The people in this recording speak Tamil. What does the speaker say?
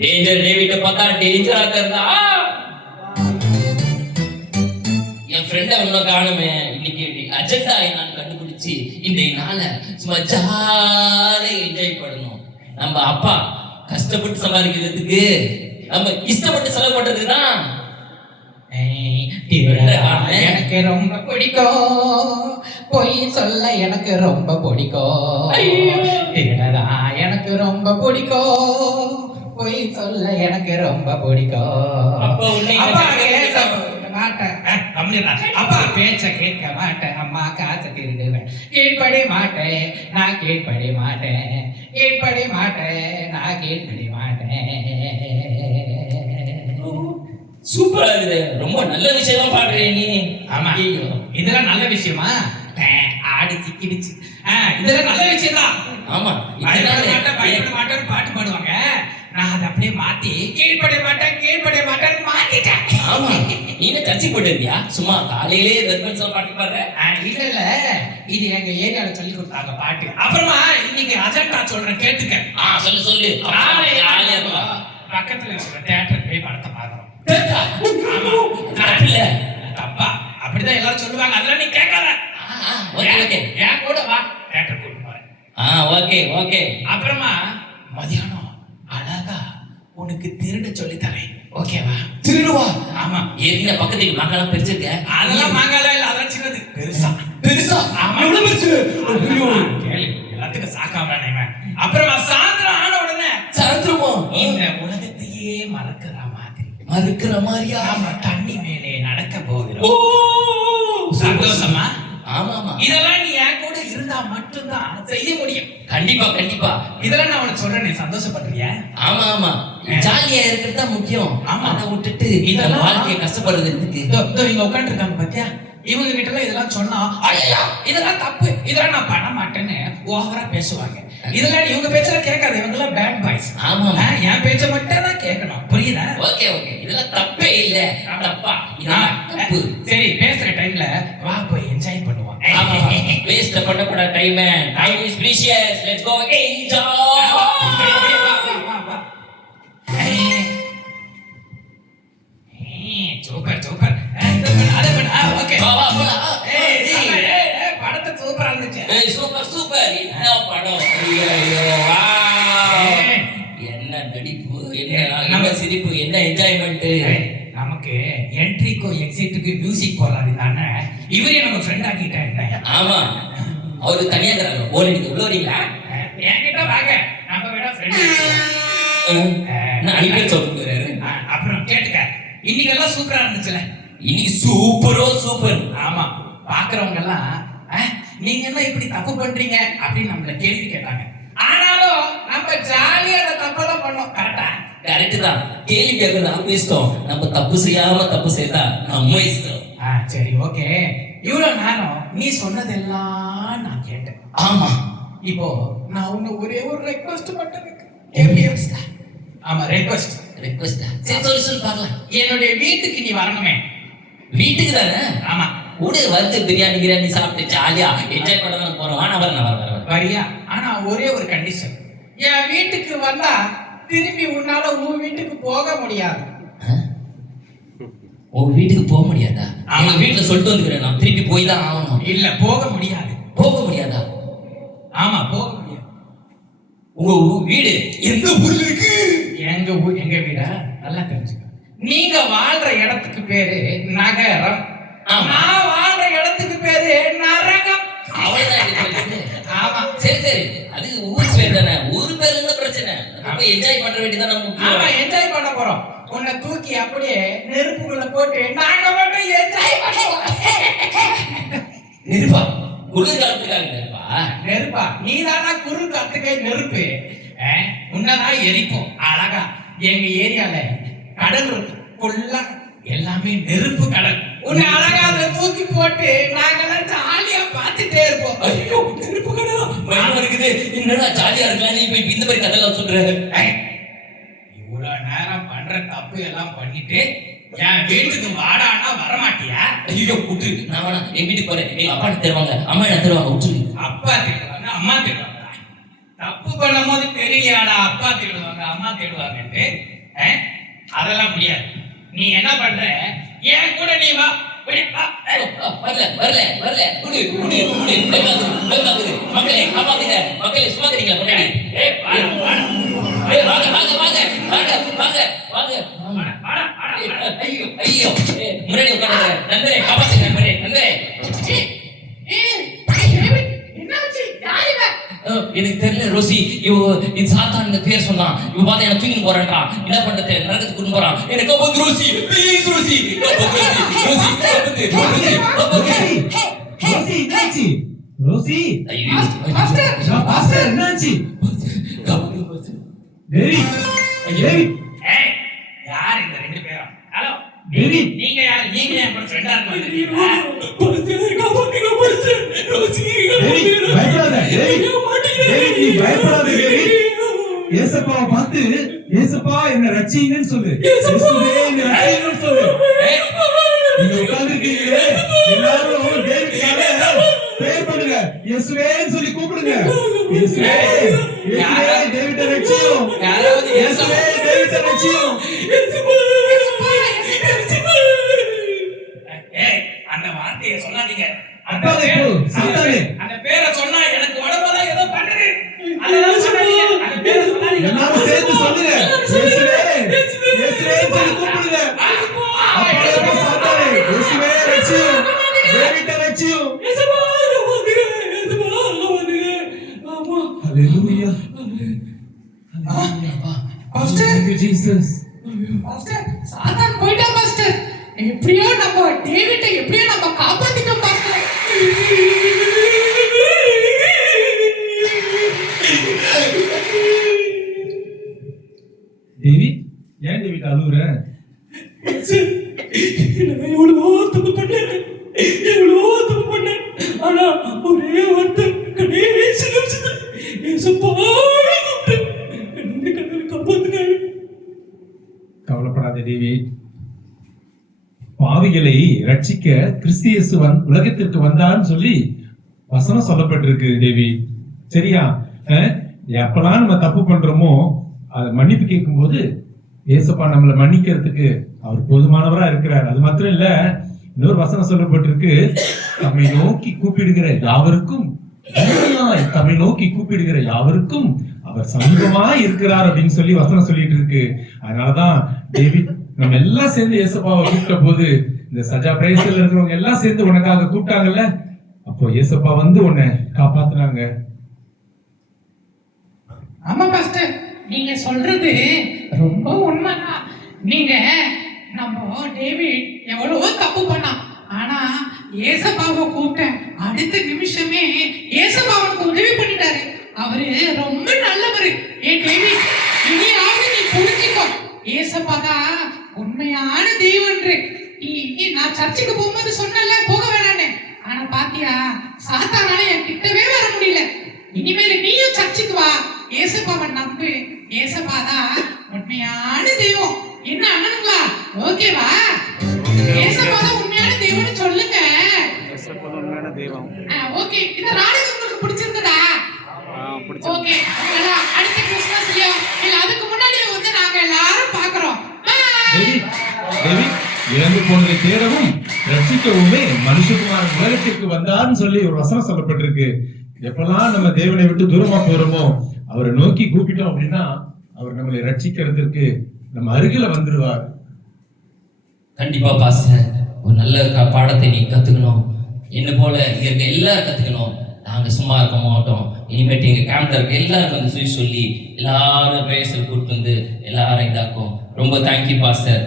டேஞ்சர் டேவிட்ட பார்த்தா டேஞ்சரா இருந்தா என் ஃப்ரெண்ட ஒன்னும் காணுமே. இன்னைக்கு அஜெண்டா என்னன்னு கண்டுபிடிச்சு இன்றைய நாளை சும்மா ஜாலியா என்ஜாய் பண்ணணும். நம்ம அப்பா கஷ்டப்பட்டு சம்பாதிக்கிறதுக்கு நம்ம இஷ்டப்பட்டு செலவு பண்றதுதான். எனக்கு ரொம்ப பிடிக்கும், பொய் சொல்ல எனக்கு ரொம்ப பிடிக்கும். எனக்கு ரொம்ப பிடிக்கும், பொய் சொல்ல எனக்கு ரொம்ப பிடிக்கும். அப்பா பேச்ச கேட்க மாட்டேன், அம்மா காசை திருடுவேன். கீழ்படி மாட்டேன், நான் கீழ்படி மாட்டேன். கீழ்படி மாட்டேன், நான் கீழ்படி மாட்டேன். சூப்பரா இருக்குது. ரொம்ப நல்ல விஷயம் பாடுறீ நீ. ஆமா, இதெல்லாம் நல்ல விஷயமா? ஆடி சிக்கிடுச்சு. இதெல்லாம் நல்ல விஷயம் தான். ஆமா, பயப்பட மாட்டேன்னு பாட்டு பாடுவாங்க. நான் அதை அப்படியே மாத்தி கீழ்படைய மாட்டேன் கீழ்படைய மாட்டேன்னு மாத்திட்டேன். ஆமா, நீ சர்ச்சை போட்டிருந்தியா? சும்மா காலையிலே தர்மன் சார் பாட்டு பாடுற? இல்ல, இது எங்க ஏரியால சொல்லி கொடுத்தாங்க பாட்டு. அப்புறமா இன்னைக்கு அஜெண்டா சொல்றேன், கேட்டுக்க. சொல்லு. பக்கத்துல இருக்கிற தியேட்டருக்கு போய் படத்தை பாக்குறோம். தப்பா அப்படிதான் எல்லாரும் சொல்லுவாங்க, அதெல்லாம் நீ கேட்காத. என் கூட வா, தியேட்டர் கூட்டு போறேன். ஓகே. அப்புறமா மதியானம் அழகா உனக்கு திருட சொல்லி தரேன், ஓகேவா? திருடுவா? ஆமா. ஏற்கனவே பக்கத்துக்கு மாங்காலாம் பெருச்சிருக்க. அதெல்லாம் மாங்காலாம் இல்ல, அதெல்லாம் சின்னது. பெருசா? ஆமா, எவ்வளவு பெருசு? கேளு, எல்லாத்துக்கும் சாக்காம. அப்புறமா சாயந்தரம் ஆன உடனே சாயந்தரமா இந்த உலகத்தையே மறுக்கிற மாதிரியா நம்ம தண்ணி மேலே நடக்க போகிறோம். சந்தோஷமா? ஆமா. இதெல்லாம் நீ என் கூட இருந்தா மட்டும்தான் செய்ய முடியும். கண்டிப்பா. இதெல்லாம் நான் உனக்கு சொல்றேன், நீ சந்தோஷப்படுறியா? ஆமா. ஜாலியா இருக்கிறது தான் முக்கியம். ஆமா, அதை விட்டுட்டு இதெல்லாம் வாழ்க்கையை கஷ்டப்படுறது இருக்கு. இங்க உட்காந்து இருக்காங்க பாத்தியா, இவங்க கிட்ட எல்லாம் இதெல்லாம் சொன்னா ஐயா இதெல்லாம் தப்பு, இதெல்லாம் நான் பண்ண மாட்டேன்னு ஓவரா பேசுவாங்க. இதெல்லாம் இவங்க பேச்சல கேட்காது, இவங்க எல்லாம் பேட் பாய்ஸ். ஆமா, என் பேச்ச மட்டும் தான் கேட்கணும், புரியுதா? ஓகே. இதெல்லாம் தப்பே இல்ல. தப்பா? தப்பு. சரி, பேசுற டைம்ல வா போய் என்ஜாய் பண்ணுவோம். வேஸ்ட் பண்ணக்கூடாது time. Time is precious. Let's go enjoy. Super. Okay, படத்தை சூப்பரா இருந்துச்சு. சூப்பர். என்ன படம்? என்ன நடிப்பு, என்ன சிரிப்பு, என்ன என்ஜாய்மெண்ட். நமக்கு என்ட்ரிக்கோ எக்ஸிட்டுக்கு மியூசிக் போறாரு தானே, இவரே நம்ம ஃப்ரெண்ட் ஆக்கிட்டேன். ஆமா, அவரு தனியா இருக்கிறாங்க. போன் அடிக்க உள்ள வரீங்களா? என்கிட்ட வாங்க, நம்ம விட ஃப்ரெண்ட். ஐபிஎல் சொல்லுறாரு. அப்புறம் கேட்டுக்க, இன்னைக்கு எல்லாம் சூப்பரா இருந்துச்சுல. இன்னைக்கு சூப்பர். ஆமா, பாக்குறவங்க எல்லாம் நீங்க என்ன இப்படி தப்பு பண்றீங்க அப்படின்னு நம்மள கேள்வி கேட்டாங்க. ஆனாலும் நம்ம ஜாலியா அந்த தப்பெல்லாம் பண்ணோம். கரெக்ட் தான். கேள்வி கேட்கறது நம்ம இஷ்டம். நம்ம தப்பு செய்யாம தப்பு செய்தா நம்ம இஷ்டம். சரி, ஓகே. இவ்வளவு நேரம் நீ சொன்னதெல்லாம் நான் கேட்டேன். ஆமா, இப்போ நான் உன்னை ஒரே ஒரு ரெக்வெஸ்ட் பண்ணேன். ஆமா, ரெக்வெஸ்ட். சரி, சொல்லு பார்க்கலாம். என்னுடைய வீட்டுக்கு நீ வரணுமே. வீட்டுக்கு தானே? ஆமா. கூட வந்து பிரியாணி சாப்பிட்டு ஜாலியா என்ஜாய் பண்ண தான் போறோம். வர வரியா? ஆனா ஒரே ஒரு கண்டிஷன், என் வீட்டுக்கு வந்தா திரும்பி உன்னால உன் வீட்டுக்கு போக முடியாது. உன் வீட்டுக்கு போக முடியாதா? அவங்க வீட்டுல சொல்லிட்டு வந்துக்கிறேன், நான் திருப்பி போய் தான் ஆகணும். இல்ல, போக முடியாது. போக முடியாதா? ஆமா, போக முடியாது. உங்க வீடு எந்த ஊர்ல இருக்கு? எங்க வீடா? நல்லா தெரிஞ்சுக்க. நீங்க வாழ்ற இடத்துக்கு பேரு நகரம், நான் வாழ்ற இடத்துக்கு பேரு நரகம். அவ்வளவுதான். ஆமா, சரி. அது ஊர் பேர் தானே, ஊர் பேர் என்ன பிரச்சனை? நம்ம என்ஜாய் பண்ற வேண்டியதான் நம்ம. ஆமா, என்ஜாய் பண்ண போறோம். உன்னை தூக்கி அப்படியே நெருப்புக்குள்ள போட்டு நாங்க மட்டும் என்ஜாய் பண்ணுவோம். நெருப்பா? குளிர்காலத்துக்காக நெருப்பா? நீதானா குளிர்காலத்துக்கே நெருப்பு. உன்னதான் எரிப்போம் அழகா. எங்க ஏரியால கடல் ஃபுல்லா எல்லாமே நெருப்பு கடல். உன்னை அழகா அதுல தூக்கி போட்டு நாங்கெல்லாம் ஜாலியா பார்த்துட்டே இருப்போம். ஐயோ, நெருப்பு கடலா? பயமா இருக்குது. என்னடா ஜாலியா இருக்கலாம், நீ போய் இந்த மாதிரி கதையெல்லாம் சொல்ற? இவ்வளவு நேரம் பண்ற தப்பு எல்லாம் பண்ணிட்டு என் வீட்டுக்கு வாடானா வரமாட்டியா? ஐயோ, விட்டு. நான் வேணா என் வீட்டுக்கு போறேன். எங்க அப்பா தருவாங்க, அம்மா என்ன தருவாங்க, விட்டுரு. அப்பா தருவாங்க, அம்மா தருவாங்க. தப்பு பண்ணும்போது தெரியலையாடா அப்பா தேடுவாங்க அம்மா தேடுவாங்கன்ட்டு அதெல்லாம் முடியாது. நீ என்ன பண்ற, என் கூட நீ வா. மக்களே காப்பாத்துங்க, மக்களே சுமக்கிறீங்களா முன்னாடி? ஐயோ ஐயோ முன்னாடி உட்காந்து நண்பரே காப்பாத்துங்க, நண்பரே நண்பரே. எனக்கு தெரியல ரோசி, இது சாத்தான் பேர் சொன்னான். இவ பார்த்தா எனக்கு தூக்கி போறான்டா. என்ன பண்றது, நரகத்துக்கு கொண்டு போறான். எனக்கு காப்பாத்து ரோசி, ப்ளீஸ் ரோசி, காப்பாத்து ரோசி, ரோசி என்னாச்சு? ரோசி ஐயோ பாஸ்டர் என்னாச்சு? டேவி டேவி யார் இந்த ரெண்டு பேரும்? ஹலோ டேவி, நீங்க யாரு? நீங்க என் ஃப்ரெண்டா இருக்கீங்க. டேவி பயப்படாத. டேவி நீ பயப்படாத. டேவி ஏசப்பாவை பார்த்து ஏசப்பா என்ன ரட்சிங்கன்னு சொல்லு. இயேசுவே என்ன ரட்சிங்கன்னு சொல்லு. நீங்க உட்கார்ந்திருக்கீங்களே, எல்லாரும் டேவிக்காக ப்ரேயர் பண்ணுங்க. இயேசுவேன்னு சொல்லி கூப்பிடுங்க. இயேசுவே இயேசுவே டேவிட ரட்சியும். யாராவது இயேசுவே டேவிட ரட்சியும். அந்த வார்த்தையை சொல்லாதீங்க. அப்பாவே போ சாத்தானே, அந்த பேரை சொன்னா எனக்கு உடம்பெல்லாம் ஏதோ பண்ணுது. அதெல்லாம் சொல்லாதீங்க. அந்த பேரை சொல்லாதீங்க. எல்லாரும் சேர்ந்து சொல்லுங்க. இயேசுவே இயேசுவே சொல்லி கூப்பிடுங்க. அப்பாவே போ சாத்தானே, இயேசுவே ரட்சியும். டேவிட ரட்சியும். ஹalleluya. Pastor, Thank you Jesus. Pastor, சாத்தான் போய்டா பாஸ்டர். எப்படியோ நம்ம டேவிட்டை எப்படியோ நம்ம காப்பாத்திட்டோம் பாஸ்டர். டேவி, ஏன் டேவிட் அழுகுற? நான் எவ்வளவோ தப்பு பண்ணேன். ஆனா ஒரே வார்த்தை கடைசி நிமிஷத்துல ஏசப்பான்னு கூப்பிட்டேன். என்னை கடவுள் காப்பாத்துங்க. கவலைப்படாத டேவி. பாவிகளை ரட்சிக்க கிறிஸ்து இயேசு உலகத்திற்கு வந்தான்னு சொல்லி வசனம் சொல்லப்பட்டிருக்கு தேவி. சரியா? எப்பெல்லாம் நம்ம தப்பு பண்றோமோ அதை மன்னிப்பு கேட்கும் போது ஏசப்பா நம்மளை மன்னிக்கிறதுக்கு அவர் போதுமானவரா இருக்கிறார். அது மாத்திரம் இல்ல, இன்னொரு வசனம் சொல்லப்பட்டிருக்கு, தம்மை நோக்கி கூப்பிடுகிற யாவருக்கும் தம்மை நோக்கி கூப்பிடுகிற யாவருக்கும் அவர் சமீபமாய் இருக்கிறார் அப்படின்னு சொல்லி வசனம் சொல்லிட்டு இருக்கு. அதனாலதான் டேவிட் நம்ம எல்லாம் சேர்ந்து ஏசப்பாவை கூப்பிட்ட போது, இந்த சஜா பிரேசல்ல இருக்கிறவங்க எல்லாம் சேர்ந்து உனக்காக கூப்பிட்டாங்கல்ல, அப்போ ஏசப்பா வந்து உன்னை காப்பாத்துனாங்க. ஆமா பாஸ்டர், நீங்க சொல்றது ரொம்ப உண்மைதான். நீங்க நம்ம டேவிட் எவ்வளவோ தப்பு பண்ணான். ஆனா ஏசப்பாவை கூப்பிட்டேன், அடுத்த நிமிஷமே ஏசப்பா அவனுக்கு உதவி பண்ணிட்டாரு. அவரு ரொம்ப நல்லவரு. டேவிட், இனியாவது நீ புரிஞ்சுக்கோ, ஏசப்பா தான் உண்மையான தெய்வம்ன்று. நான் சர்ச்சுக்கு போகும்போது சொன்னல போக வேணான்னு, ஆனா பாத்தியா சாத்தானால என் கிட்டவே வர முடியல. இனிமேல நீயும் சர்ச்சுக்கு வா, ஏசப்பாவை நம்பு. ஏசப்பா தான் உண்மையான தெய்வம். என்ன அண்ணனுங்களா? ஓகேவா? ஏசப்பா தான் உண்மையான தெய்வம்னு சொல்லுங்க. ஓகே, இந்த நாடகம் உங்களுக்கு பிடிச்சிருந்ததா? ஓகே, அடுத்த கிறிஸ்மஸ்லயோ இல்ல அதுக்கு முன்னாடியே வந்து நாங்க எல்லாரும் பாக்குறோம். இறந்து போனதை தேடவும் ரட்சிக்கவுமே மனுஷகுமாரன் உலகத்திற்கு வந்தார்னு சொல்லி ஒரு வசனம் சொல்லப்பட்டிருக்கு. எப்பெல்லாம் நம்ம தேவனை விட்டு தூரமா போறோமோ அவரை நோக்கி கூப்பிட்டோம் அப்படின்னா அவர் நம்மளை ரட்சிக்கிறதுக்கு நம்ம அருகில வந்துருவார். கண்டிப்பா பாஸ்டர், ஒரு நல்ல பாடத்தை நீ கத்துக்கணும். என்ன போல இங்க இருக்க எல்லாரும் கத்துக்கணும். நாங்க சும்மா இருக்க மாட்டோம். இனிமேட்டு எங்க கேம்ப்ல இருக்க எல்லாருக்கும் வந்து சொல்லி எல்லாரும் பேச கூப்பிட்டு வந்து எல்லாரும் இதாக்கும். ரொம்ப தேங்க்யூ பாஸ்டர்.